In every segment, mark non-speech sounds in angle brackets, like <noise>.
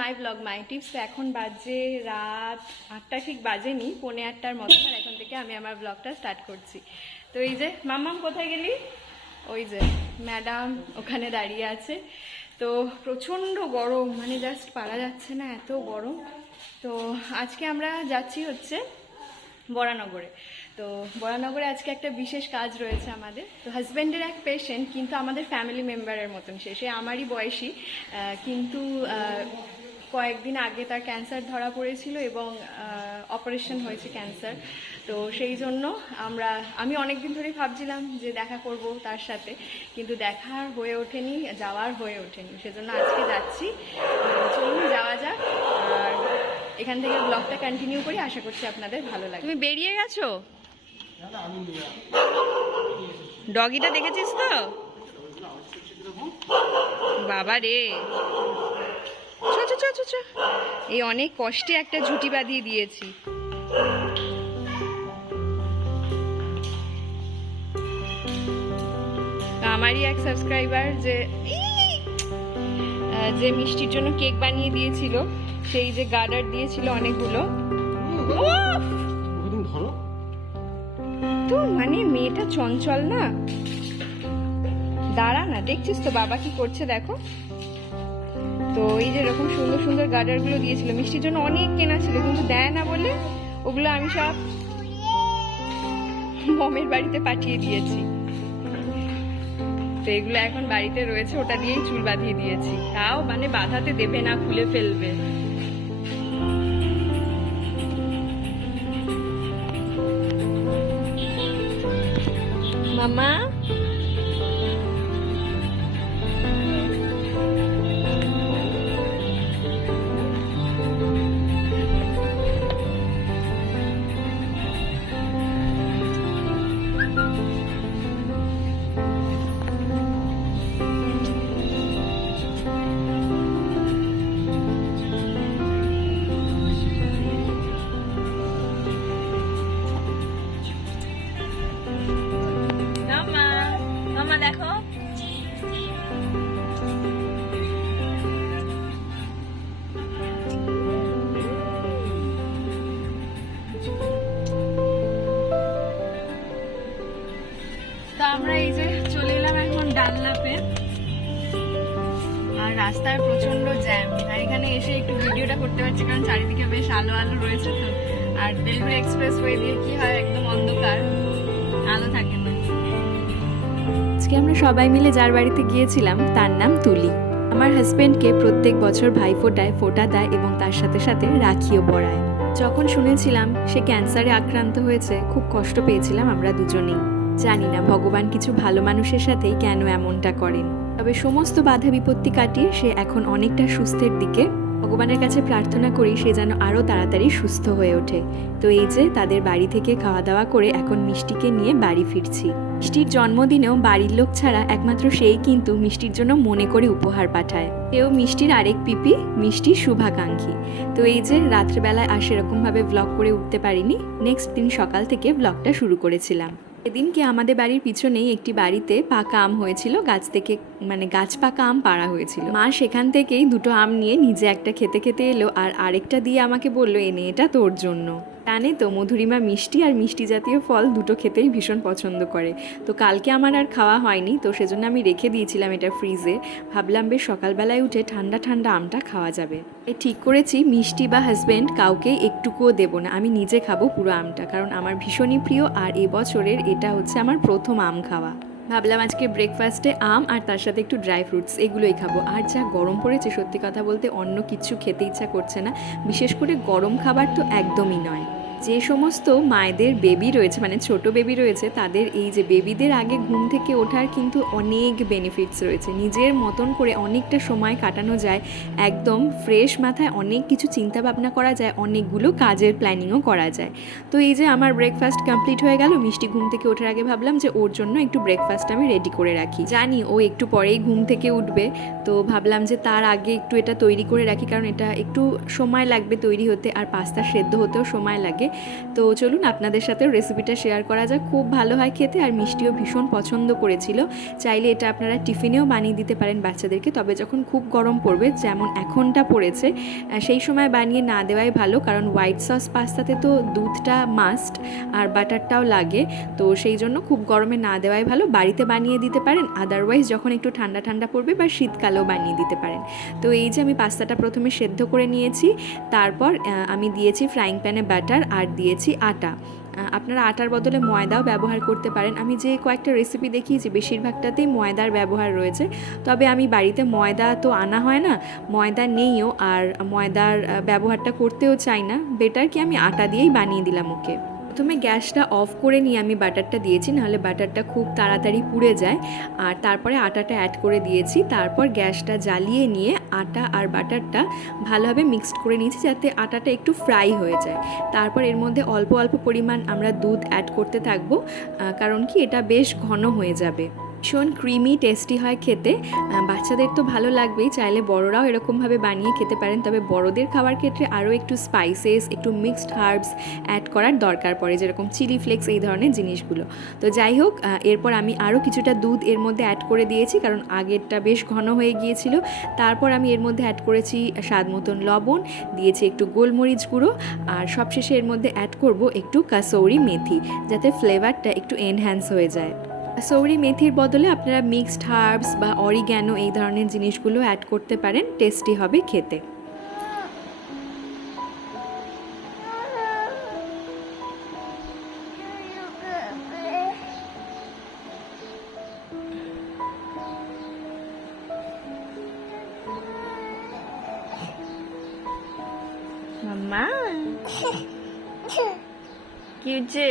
My blog my tips এখন বাজে রাত আটটা, ঠিক বাজেনি, পৌনে আটটার মতন আর এখন থেকে আমি আমার ব্লগটা স্টার্ট করছি। তো এই যে, মাম্মাম কোথায় গেলি? ওই যে ম্যাডাম ওখানে দাঁড়িয়ে আছে। তো প্রচণ্ড গরম মানে জাস্ট পারা যাচ্ছে না, এত গরম। তো আজকে আমরা যাচ্ছি হচ্ছে বরানগরে। তো বরানগরে আজকে একটা বিশেষ কাজ রয়েছে আমাদের। তো হাজব্যান্ডের এক পেশেন্ট কিন্তু আমাদের ফ্যামিলি মেম্বারের মতন সে সে আমারই বয়সী কিন্তু কয়েকদিন আগে তার ক্যান্সার ধরা পড়েছিল এবং অপারেশন হয়েছে ক্যান্সার। তো সেই জন্য আমরা আমি অনেক দিন ধরেই ভাবছিলাম যে দেখা করব তার সাথে কিন্তু দেখার হয়ে ওঠেনি যাওয়ার হয়ে ওঠেনি। সেজন্য আজকে যাচ্ছি। চলুন যাওয়া যাক। আর এখান থেকে ব্লগটা কন্টিনিউ করি। আশা করছি আপনাদের ভালো লাগে তুমি বেরিয়ে গেছো? ডগিটা দেখেছিস তো? বাবা রে। চ চ চ চ চ। এই অনেক কষ্টে একটা ঝুটি বাঁধিয়ে দিয়েছি। আমারই এক সাবস্ক্রাইবার যে যে মিষ্টির জন্য কেক বানিয়ে দিয়েছিল সেই যে গার্ডার দিয়েছিল অনেকগুলো। তো মানে মেয়েটা চঞ্চল না? দাঁড়া না দেখছিস তো বাবা কি করছে দেখো। তো এই যে এরকম সুন্দর সুন্দর গার্ডারগুলো দিয়েছিল, মিষ্টির জন্য অনেক কেনা ছিল, কিন্তু দেয় না বলে ওগুলো আমি সব মমের বাড়িতে পাঠিয়ে দিয়েছি। তো এগুলো এখন বাড়িতে রয়েছে, ওটা দিয়েই চুল বাঁধিয়ে দিয়েছি। তাও মানে বাঁধাতে দেবে না, খুলে ফেলবে। মামা? আলো আলো রয়েছে তো। আর এক্সপ্রেস দিয়ে কি হয়, একদম অন্ধকার, আলো থাকে না। আজকে আমরা সবাই মিলে যার বাড়িতে গিয়েছিলাম, তার নাম তুলি। আমার হাজবেন্ডকে প্রত্যেক বছর ভাই ফোটায় ফোটা দেয় এবং তার সাথে সাথে রাখিও পরায়। যখন শুনেছিলাম সে ক্যান্সারে আক্রান্ত হয়েছে, খুব কষ্ট পেয়েছিলাম আমরা দুজনেই। জানি না ভগবান কিছু ভালো মানুষের সাথেই কেন এমনটা করেন। তবে সমস্ত বাধা বিপত্তি কাটিয়ে সে এখন অনেকটা সুস্থের দিকে ভগবানের কাছে প্রার্থনা করি সে যেন আরও তাড়াতাড়ি সুস্থ হয়ে ওঠে। তো এই যে তাদের বাড়ি থেকে খাওয়া দাওয়া করে এখন মিষ্টিকে নিয়ে বাড়ি ফিরছি। মিষ্টির জন্মদিনেও বাড়ির লোক ছাড়া একমাত্র সেই কিন্তু মিষ্টির জন্য মনে করে উপহার পাঠায়। কেউ মিষ্টির আরেক পিপি, মিষ্টি শুভাকাঙ্ক্ষী। তো এই যে রাত্রেবেলায় আর সেরকমভাবে ব্লগ করে উঠতে পারিনি নেক্সট দিন সকাল থেকে ব্লগটা শুরু করেছিলাম। এদিনকে আমাদের বাড়ির পিছনেই একটি বাড়িতে পাকা আম হয়েছিল, গাছ থেকে মানে গাছ পাকা আম পাড়া হয়েছিল। মা সেখান থেকেই দুটো আম নিয়ে নিজে একটা খেতে খেতে এলো আর আরেকটা দিয়ে আমাকে বলল এনে এটা তোর জন্য। টানে তো মধুরিমা মিষ্টি আর মিষ্টি জাতীয় ফল দুটো খেতেই ভীষণ পছন্দ করে। তো কালকে আমার আর খাওয়া হয়নি, তো সেজন্য আমি রেখে দিয়েছিলাম এটা ফ্রিজে। ভাবলাম, বেশ, সকালবেলায় উঠে ঠান্ডা ঠান্ডা আমটা খাওয়া যাবে। এই ঠিক করেছি, মিষ্টি বা হাজব্যান্ড কাউকে একটুকুও দেবো না, আমি নিজে খাব পুরো আমটা, কারণ আমার ভীষণই প্রিয় আর এবছরের এটা হচ্ছে আমার প্রথম আম খাওয়া। ভাবলাম আজকে ব্রেকফাস্টে আম আর তার সাথে একটু ড্রাই ফ্রুটস এগুলোই খাব। আর যা গরম পড়েছে, সত্যি কথা বলতে অন্য কিছু খেতে ইচ্ছা করছে না। বিশেষ করে গরম খাবার তো একদমই নয়। যে সমস্ত মায়েদের বেবি রয়েছে মানে ছোট বেবি রয়েছে, তাদের এই যে বেবিদের আগে ঘুম থেকে ওঠার কিন্তু অনেক বেনিফিটস রয়েছে। নিজের মতন করে অনেকটা সময় কাটানো যায়, একদম ফ্রেশ মাথায় অনেক কিছু চিন্তা ভাবনা করা যায়, অনেকগুলো কাজের প্ল্যানিংও করা যায়। তো এই যে আমার ব্রেকফাস্ট কমপ্লিট হয়ে গেল, মিষ্টি ঘুম থেকে ওঠার আগে ভাবলাম যে ওর জন্য একটু ব্রেকফাস্ট আমি রেডি করে রাখি। জানি ও একটু পরেই ঘুম থেকে উঠবে, তো ভাবলাম যে তার আগে একটু এটা তৈরি করে রাখি, কারণ এটা একটু সময় লাগবে তৈরি হতে, আর পাস্তা সেদ্ধ হতেও সময় লাগে। তো চলুন আপনাদের সাথে রেসিপিটা শেয়ার করা যাক। খুব ভালো হয় খেতে আর মিষ্টিও ভীষণ পছন্দ করেছিল। চাইলে এটা আপনারা টিফিনেও বানিয়ে দিতে পারেন বাচ্চাদেরকে। তবে যখন খুব গরম পড়বে, যেমন এখনটা পড়েছে সেই সময় বানিয়ে না দেওয়াই ভালো। কারণ হোয়াইট সস পাস্তাতে তো দুধটা মাস্ট আর বাটারটাও লাগে। তো সেই জন্য খুব গরমে না দেওয়াই ভালো। বাড়িতে বানিয়ে দিতে পারেন। আদারওয়াইজ যখন একটু ঠান্ডা ঠান্ডা পড়বে বা শীতকালেও বানিয়ে দিতে পারেন। তো এই যে আমি পাস্তাটা প্রথমে সেদ্ধ করে নিয়েছি। তারপর আমি দিয়েছি ফ্রাইং প্যানে বাটার আর দিয়েছি আটা। আপনারা আটার বদলে ময়দাও ব্যবহার করতে পারেন। আমি যে কয়েকটা রেসিপি দেখি যে বেশিরভাগটাতেই ময়দার ব্যবহার রয়েছে। তবে আমি বাড়িতে ময়দা তো আনা হয় না, ময়দা নেইও আর ময়দার ব্যবহারটা করতেও চাই না। বেটার কি আমি আটা দিয়েই বানিয়ে দিলাম ওকে। প্রথমে গ্যাসটা অফ করে নিয়ে আমি বাটারটা দিয়েছি, নাহলে বাটারটা খুব তাড়াতাড়ি পুড়ে যায়। আর তারপরে আটাটা অ্যাড করে দিয়েছি, তারপর গ্যাসটা জ্বালিয়ে নিয়ে আটা আর বাটারটা ভালোভাবে মিক্সড করে নিয়েছি যাতে আটাটা একটু ফ্রাই হয়ে যায়। তারপর এর মধ্যে অল্প অল্প পরিমাণ আমরা দুধ অ্যাড করতে থাকব কারণ কি এটা বেশ ঘন হয়ে যাবে। ভীষণ ক্রিমি টেস্টি হয় খেতে। বাচ্চাদের তো ভালো লাগবেই, চাইলে বড়রাও এরকমভাবে বানিয়ে খেতে পারেন। তবে বড়দের খাওয়ার ক্ষেত্রে আরও একটু স্পাইসেস একটু মিক্সড হার্বস অ্যাড করার দরকার পড়ে, যেরকম চিলি ফ্লেক্স এই ধরনের জিনিসগুলো। তো যাই হোক এরপর আমি আরও কিছুটা দুধ এর মধ্যে অ্যাড করে দিয়েছি, কারণ আগেরটা বেশ ঘন হয়ে গিয়েছিল। তারপর আমি এর মধ্যে অ্যাড করেছি স্বাদ মতন লবণ, দিয়েছি একটু গোলমরিচ গুঁড়ো, আর সবশেষে এর মধ্যে অ্যাড করব একটু কাসৌরি মেথি, যাতে ফ্লেভারটা একটু এনহ্যান্স হয়ে যায়। সৌরি মেথির বদলে আপনারা মিক্সড হার্বস বা অরিগ্যানো এই ধরনের জিনিসগুলো অ্যাড করতে পারেন টেস্টি হবে খেতে। মাম্মা <laughs> কি হচ্ছে?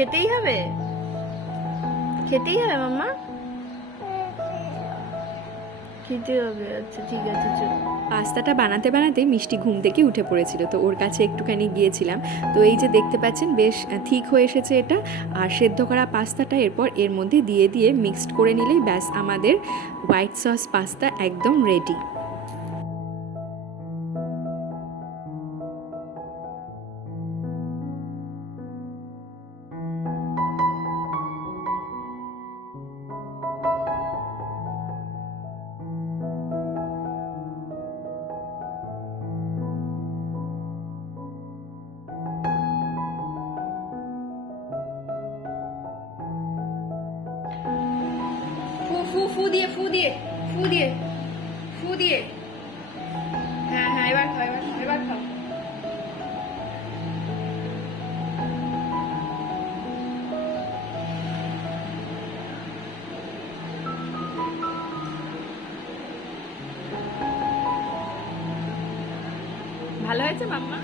খেতেই হবে? খেতেই হবে মাম্মা? খেতে হবে আচ্ছা ঠিক আছে পাস্তাটা বানাতে বানাতে মিষ্টি ঘুম থেকে উঠে পড়েছিল, তো ওর কাছে একটুখানি গিয়েছিলাম। তো এই যে দেখতে পাচ্ছেন, বেশ ঠিক হয়ে এসেছে এটা। আর সেদ্ধ করা পাস্তাটা এরপর এর মধ্যে দিয়ে দিয়ে মিক্সড করে নিলেই ব্যাস আমাদের হোয়াইট সস পাস্তা একদম রেডি ফু দিয়ে ফু দিয়ে ফু দিয়ে। হ্যাঁ হ্যাঁ এবার খাও এবার খাও এবার খাও। ভালো হয়েছে মাম্মা?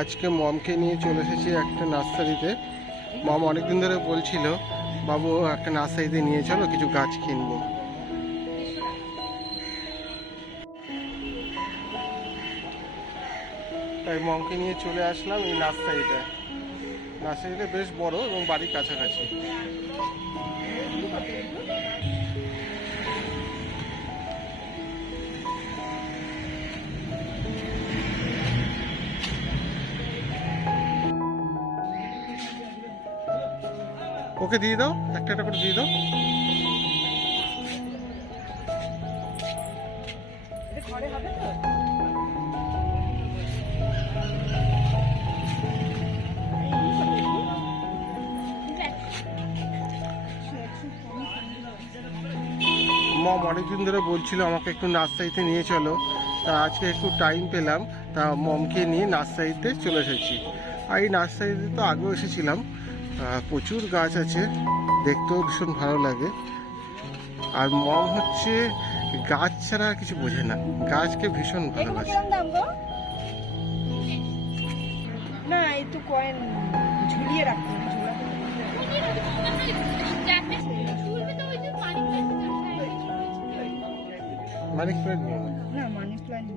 আজকে মমকে নিয়ে চলে এসেছি একটা নার্সারিতে। মম অনেকদিন ধরে বলছিল, বাবু, একটা নার্সারিতে নিয়ে চলো, কিছু গাছ কিনবো। তাই মমকে নিয়ে চলে আসলাম এই নার্সারিটা নার্সারিটা বেশ বড় এবং বাড়ির কাছাকাছি। ওকে দিয়ে দাও, একটা একটা করে দিয়ে দাও। মম অনেকদিন ধরে বলছিল আমাকে একটু নার্সারিতে নিয়ে চলো। তা আজকে একটু টাইম পেলাম, তা মমকে নিয়ে নার্সারিতে চলে এসেছি। আর এই নার্সারিতে তো আগেও এসেছিলাম। প্রচুর গাছ আছে। দেখতেও ভীষণ ভালো লাগে। আর মম হচ্ছে গাছ ছাড়া আর কিছু বোঝে না। গাছকে ভীষণ ভালোবাসে কিরম দাম না এই তো কয়েন ঝুলিয়ে রাখতে মানিক প্ল্যান্ট না মানি প্ল্যান্ট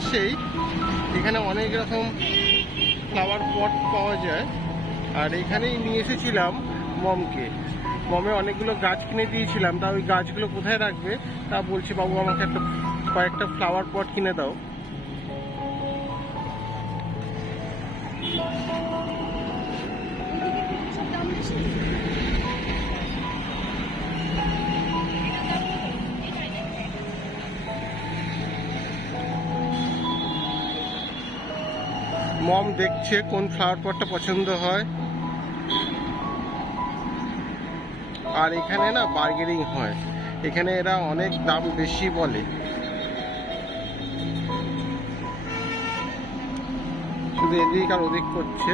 পাশেই এখানে অনেক রকম ফ্লাওয়ার পট পাওয়া যায়। আর এখানেই নিয়ে এসেছিলাম মমকে। মমে অনেকগুলো গাছ কিনে দিয়েছিলাম। তা ওই গাছগুলো কোথায় রাখবে? তা বলছি, বাবু, আমাকে একটা কয়েকটা ফ্লাওয়ার পট কিনে দাও। মম দেখছে কোন ফ্লাওয়ার পটটা পছন্দ হয়। আর এখানে না বার্গেনিং হয়। এখানে এরা অনেক দাম বেশি বলে। শুধু এদিক আর ওদিক করছে।